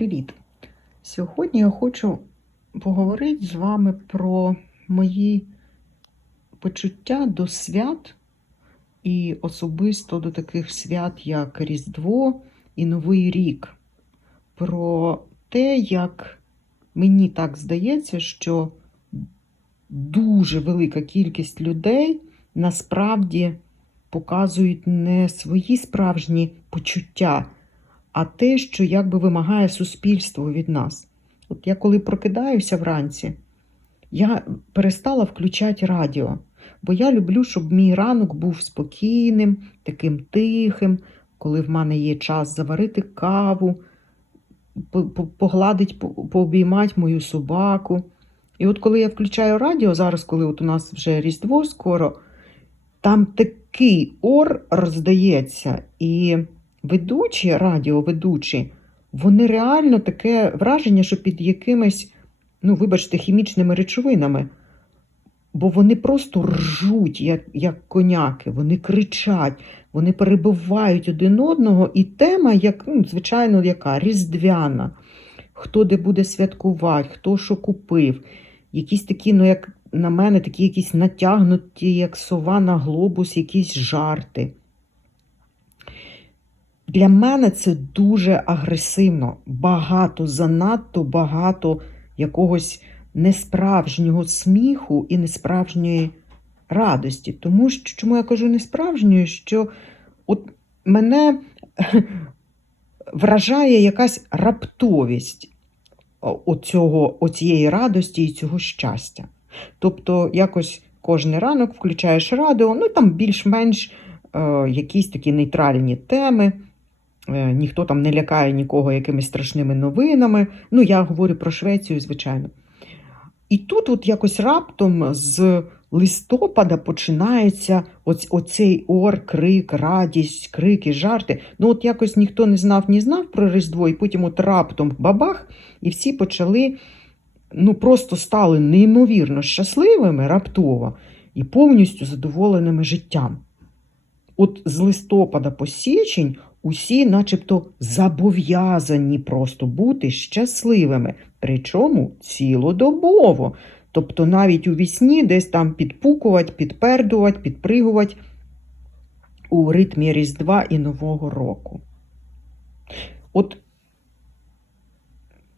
Привіт! Сьогодні я хочу поговорити з вами про мої почуття до свят і особисто до таких свят, як Різдво і Новий рік. Про те, як мені так здається, що дуже велика кількість людей насправді показують не свої справжні почуття а те, що якби вимагає суспільство від нас. От я коли прокидаюся вранці, я перестала включати радіо, бо я люблю, щоб мій ранок був спокійним, таким тихим, коли в мене є час заварити каву, погладити, пообіймати мою собаку. І от коли я включаю радіо, зараз, коли от у нас вже Різдво скоро, там такий ор роздається. і ведучі, радіоведучі, вони реально таке враження, що під якимись, ну, вибачте, хімічними речовинами. Бо вони просто ржуть, як як коняки, вони кричать, вони перебивають один одного, і тема, як, ну, звичайно, яка різдвяна. Хто де буде святкувати, хто що купив. Якісь такі, ну, як на мене, такі якісь натягнуті, як сова на глобус, якісь жарти. Для мене це дуже агресивно, багато, занадто багато якогось несправжнього сміху і несправжньої радості. Тому що, чому я кажу несправжньою, що от мене вражає якась раптовість оцього, оцієї радості і цього щастя. Тобто, якось кожен ранок включаєш радіо, ну там більш-менш е, якісь такі нейтральні теми. Е, ніхто там не лякає нікого якимись страшними новинами. Ну, я говорю про Швецію, звичайно. І тут, от якось раптом з листопада починається оць, оцей ор, крик, радість, крики, жарти. Ну, от якось ніхто не знав, ні знав про Різдво, і потім от раптом бабах, і всі почали, ну, просто стали неймовірно щасливими раптово і повністю задоволеними життям. От з листопада по січень усі, начебто, зобов'язані просто бути щасливими, причому цілодобово. Тобто навіть у вісні десь там підпукувати, підпердувати, підпригувати у ритмі Різдва і Нового року. От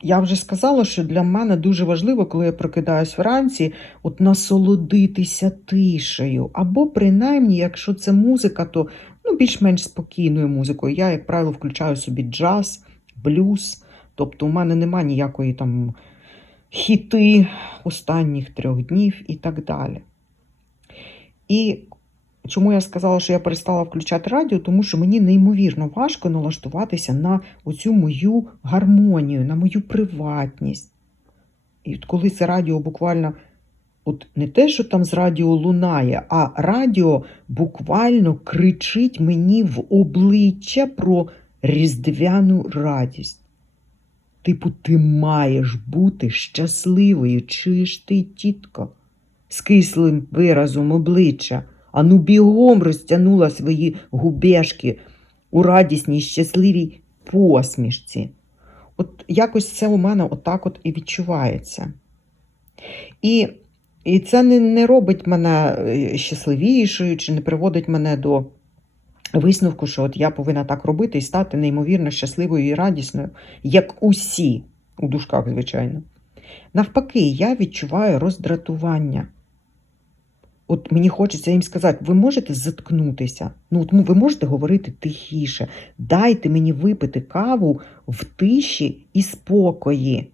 я вже сказала, що для мене дуже важливо, коли я прокидаюсь вранці, от насолодитися тишею. Або, принаймні, якщо це музика, то ну, більш-менш спокійною музикою. Я, як правило, включаю собі джаз, блюз. Тобто, у мене немає ніякої там хіти останніх трьох днів і так далі. І чому я сказала, що я перестала включати радіо, тому що мені неймовірно важко налаштуватися на оцю мою гармонію, на мою приватність. І от коли це радіо буквально От не те, що там з радіо лунає, а радіо буквально кричить мені в обличчя про різдвяну радість. Типу, ти маєш бути щасливою, чи ж ти, тітко, з кислим виразом обличчя, ану бігом розтягнула свої губешки у радісній, щасливій посмішці. От якось це у мене отак от і відчувається. І і це не не робить мене е, щасливішою, чи не приводить мене до висновку, що от я повинна так робити і стати неймовірно щасливою і радісною, як усі, у дужках, звичайно. Навпаки, я відчуваю роздратування. От мені хочеться їм сказати, ви можете заткнутися, ну от ви можете говорити тихіше, дайте мені випити каву в тиші і спокої.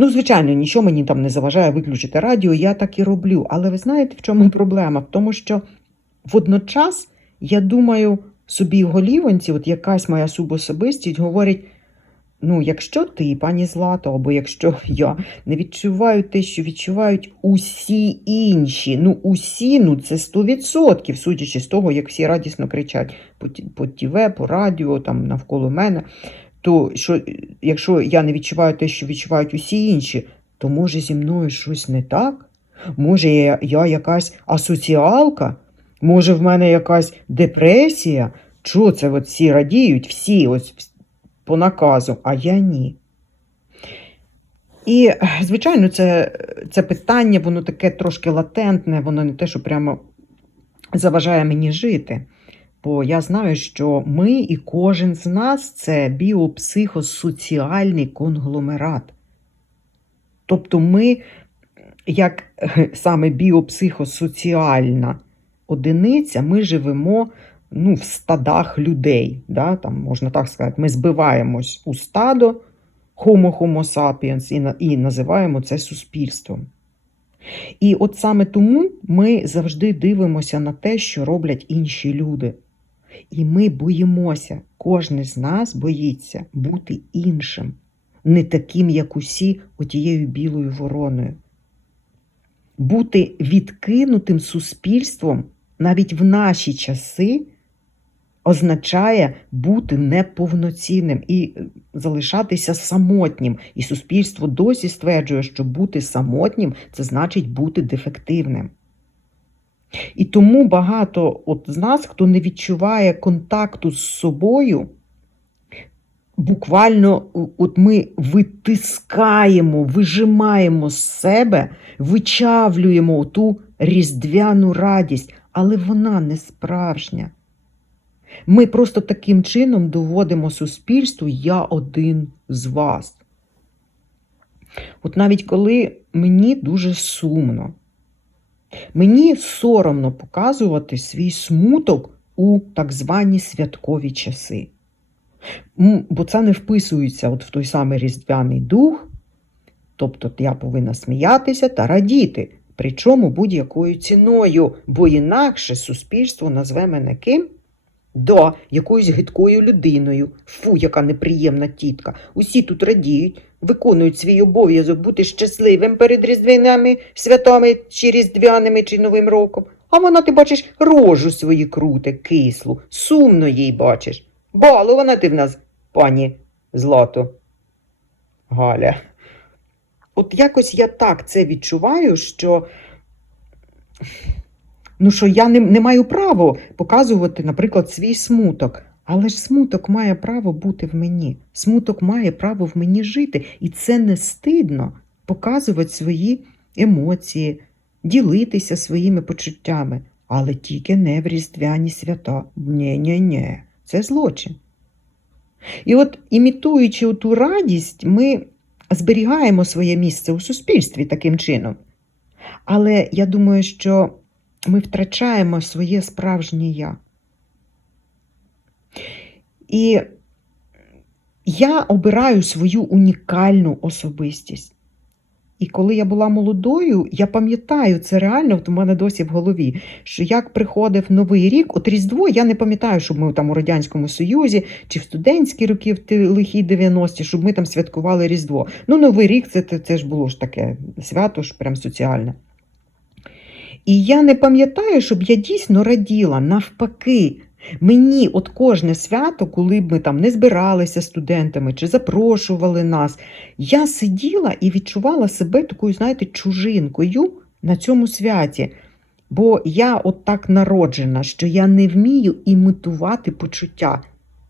Ну, звичайно, нічого мені там не заважає виключити радіо, я так і роблю. Але ви знаєте, в чому проблема? В тому, що водночас, я думаю, собі в голівонці, от якась моя субособистість говорить: ну, якщо ти, пані Злато, або якщо я не відчуваю те, що відчувають усі інші, ну усі, ну це 100%, судячи з того, як всі радісно кричать по, ТВ, по радіо, там навколо мене то що, якщо я не відчуваю те, що відчувають усі інші, то може зі мною щось не так? Може, я, я якась асоціалка? Може, в мене якась депресія? Що це от всі радіють, всі ось по наказу, а я ні. І, звичайно, це, це питання, воно таке трошки латентне, воно не те, що прямо заважає мені жити. Бо я знаю, що ми і кожен з нас це біопсихосоціальний конгломерат. Тобто ми, як саме біопсихосоціальна одиниця, ми живемо ну, в стадах людей. Да? Там, можна так сказати, ми збиваємось у стадо Homo Homo sapiens і, і називаємо це суспільством. І от саме тому ми завжди дивимося на те, що роблять інші люди. І ми боїмося, кожен з нас боїться бути іншим, не таким, як усі, отією білою вороною. Бути відкинутим суспільством навіть в наші часи означає бути неповноцінним і е, залишатися самотнім. І суспільство досі стверджує, що бути самотнім це значить бути дефективним. І тому багато от з нас, хто не відчуває контакту з собою, буквально от ми витискаємо, вижимаємо з себе, вичавлюємо ту різдвяну радість, але вона не справжня. Ми просто таким чином доводимо суспільству я один з вас. От навіть коли мені дуже сумно, Мені соромно показувати свій смуток у так звані святкові часи. Бо це не вписується от в той самий різдвяний дух. Тобто я повинна сміятися та радіти, причому будь-якою ціною, бо інакше суспільство назве мене ким? Да, якоюсь гидкою людиною. Фу, яка неприємна тітка. Усі тут радіють, виконують свій обов'язок бути щасливим перед різдвяними святами чи різдвяними чи Новим роком. А вона, ти бачиш, рожу свої крути, кислу, сумно їй бачиш. Балована ти в нас, пані Злато. Галя. От якось я так це відчуваю, що ну що я не, не маю права показувати, наприклад, свій смуток. Але ж смуток має право бути в мені. Смуток має право в мені жити. І це не стидно показувати свої емоції, ділитися своїми почуттями, але тільки не в різдвяні свята. Нє-нє-нє, це злочин. І от, імітуючи ту радість, ми зберігаємо своє місце у суспільстві таким чином. Але я думаю, що ми втрачаємо своє справжнє я. І я обираю свою унікальну особистість. І коли я була молодою, я пам'ятаю це реально, от у мене досі в голові, що як приходив Новий рік, от Різдво, я не пам'ятаю, щоб ми там у Радянському Союзі чи в студентські роки, в лихі 90-ті, щоб ми там святкували Різдво. Ну, Новий рік це, це ж було ж таке свято, ж прям соціальне. І я не пам'ятаю, щоб я дійсно раділа навпаки. Мені от кожне свято, коли б ми там не збиралися студентами чи запрошували нас, я сиділа і відчувала себе такою, знаєте, чужинкою на цьому святі. Бо я от так народжена, що я не вмію імітувати почуття.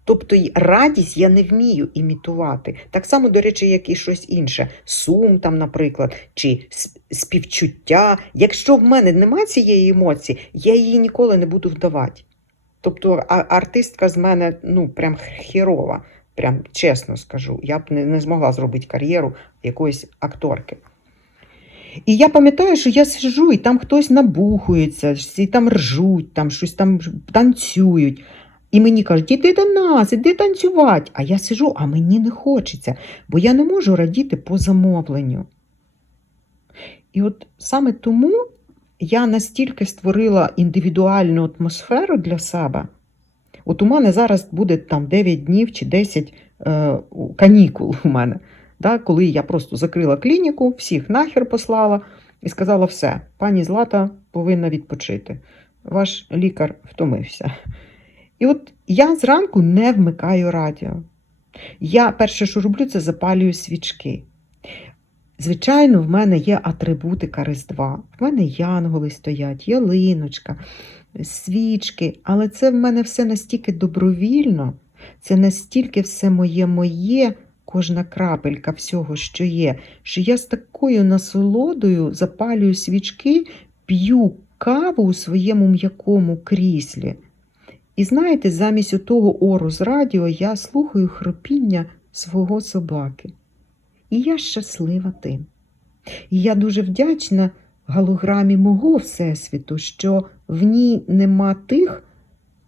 Тобто радість я не вмію імітувати. Так само, до речі, як і щось інше. Сум, там, наприклад, чи співчуття. Якщо в мене немає цієї емоції, я її ніколи не буду вдавати. Тобто артистка з мене ну, прям хірова, прям чесно скажу. Я б не, не змогла зробити кар'єру якоїсь акторки. І я пам'ятаю, що я сижу, і там хтось набухується, всі там ржуть, там щось там танцюють. І мені кажуть, іди до нас, іди танцювати. А я сижу, а мені не хочеться, бо я не можу радіти по замовленню. І от саме тому я настільки створила індивідуальну атмосферу для себе. От у мене зараз буде там 9 днів чи 10 е, канікул у мене. Да, коли я просто закрила клініку, всіх нахер послала і сказала: все, пані Злата повинна відпочити. Ваш лікар втомився. І от я зранку не вмикаю радіо. Я перше, що роблю, це запалюю свічки. Звичайно, в мене є атрибутика Різдва. В мене янголи стоять, ялиночка, свічки, але це в мене все настільки добровільно, Це настільки все моє моє, кожна крапелька всього, що є, що я з такою насолодою запалюю свічки, п'ю каву у своєму м'якому кріслі. І знаєте, замість того ору з радіо я слухаю хропіння свого собаки. І я щаслива тим. І я дуже вдячна голограмі мого Всесвіту, що в ній нема тих,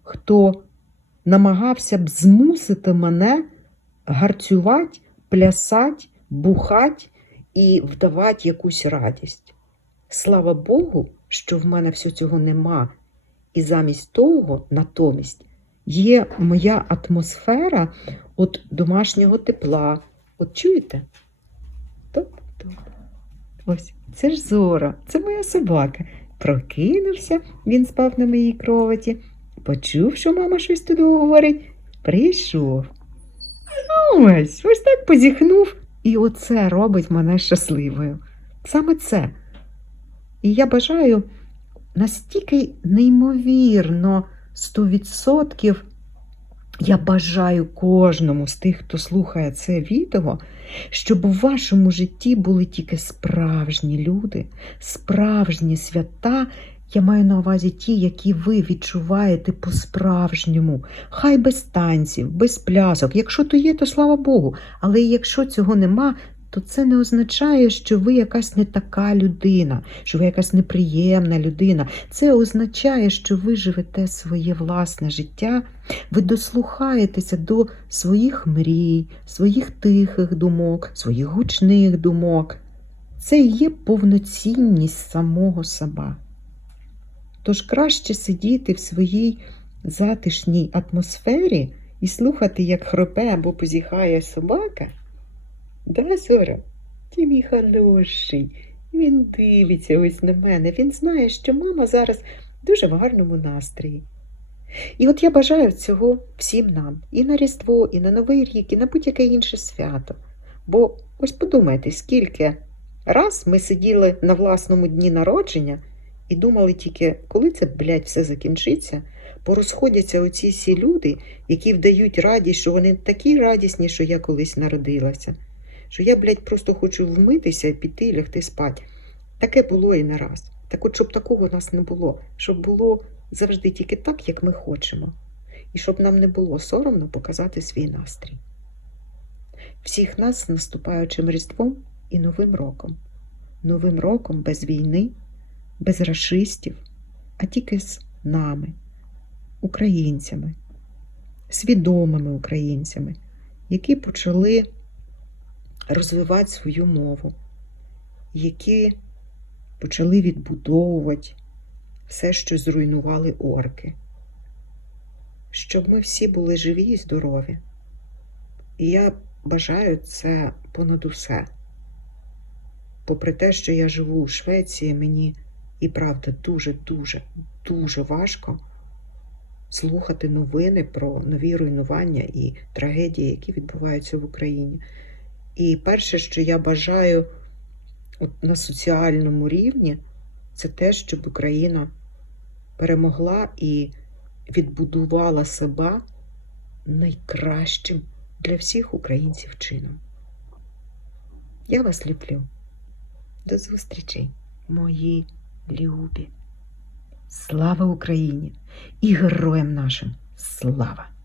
хто намагався б змусити мене гарцювати, плясати, бухати і вдавати якусь радість. Слава Богу, що в мене всього цього нема. І замість того, натомість, є моя атмосфера от домашнього тепла. От чуєте? Топ-топ. Ось, це ж Зора, це моя собака. Прокинувся, він спав на моїй кроваті, почув, що мама щось туди говорить, прийшов. Ось, ось так позіхнув, і оце робить мене щасливою. Саме це. І я бажаю настільки неймовірно 100%. Я бажаю кожному з тих, хто слухає це відео, щоб у вашому житті були тільки справжні люди, справжні свята. Я маю на увазі ті, які ви відчуваєте по-справжньому. Хай без танців, без плясок. Якщо то є, то слава Богу. Але якщо цього нема, то це не означає, що ви якась не така людина, що ви якась неприємна людина. Це означає, що ви живете своє власне життя, ви дослухаєтеся до своїх мрій, своїх тихих думок, своїх гучних думок. Це є повноцінність самого себе. Тож краще сидіти в своїй затишній атмосфері і слухати, як хропе або позіхає собака. Да, Зора? Ти мій хороший. Він дивиться ось на мене. Він знає, що мама зараз дуже в гарному настрої. І от я бажаю цього всім нам і на Різдво, і на Новий рік, і на будь-яке інше свято. Бо ось подумайте, скільки раз ми сиділи на власному дні народження і думали тільки, коли це, блядь, все закінчиться, порозходяться оці всі люди, які вдають радість, що вони такі радісні, що я колись народилася що я, блядь, просто хочу вмитися і піти і лягти спати. Таке було і не раз. Так от, щоб такого нас не було, щоб було завжди тільки так, як ми хочемо, і щоб нам не було соромно показати свій настрій. Всіх нас з наступаючим Різдвом і Новим роком. Новим роком без війни, без расистів, а тільки з нами, українцями, свідомими українцями, які почали розвивати свою мову, які почали відбудовувати все, що зруйнували орки, щоб ми всі були живі і здорові. І я бажаю це понад усе. Попри те, що я живу у Швеції, мені і правда дуже-дуже, дуже важко слухати новини про нові руйнування і трагедії, які відбуваються в Україні. І перше, що я бажаю от на соціальному рівні, це те, щоб Україна перемогла і відбудувала себе найкращим для всіх українців чином. Я вас люблю. До зустрічей, мої любі. Слава Україні і героям нашим! Слава!